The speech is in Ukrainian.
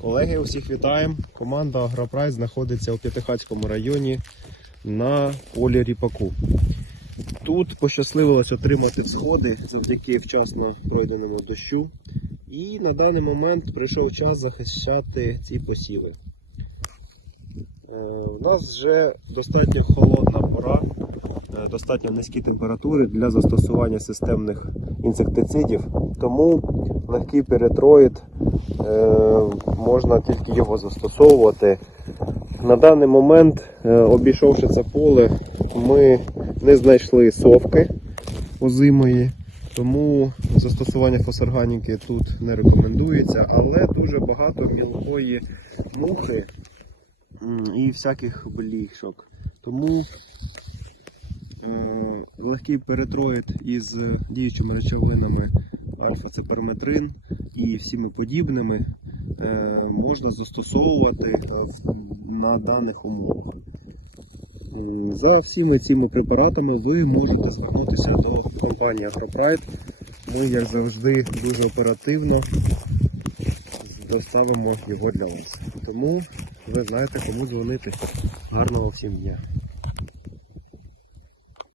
Колеги, усіх вітаємо. Команда Агропрайс знаходиться у П'ятихатському районі на полі ріпаку. Тут пощасливилось отримати сходи завдяки вчасно пройденому дощу. І на даний момент прийшов час захищати ці посіви. Е, У нас вже достатньо холодна пора, достатньо низькі температури для застосування системних інсектицидів, тому легкий перетроїд е, можна тільки його застосовувати. На даний момент, е, обійшовши це поле, ми не знайшли совки озимої, тому застосування фосорганіки тут не рекомендується, але дуже багато мілкої мухи і всяких бліжок. Тому е, легкий перетроїд із діючими речовинами альфа-цеперметрин і всіми подібними е, можна застосовувати е, на даних умовах. За всіми цими препаратами ви можете звернутися до компанії Агропрайд. Ми, як завжди, дуже оперативно доставимо його для вас. Тому ви знаєте, кому дзвонити. Гарного всім дня!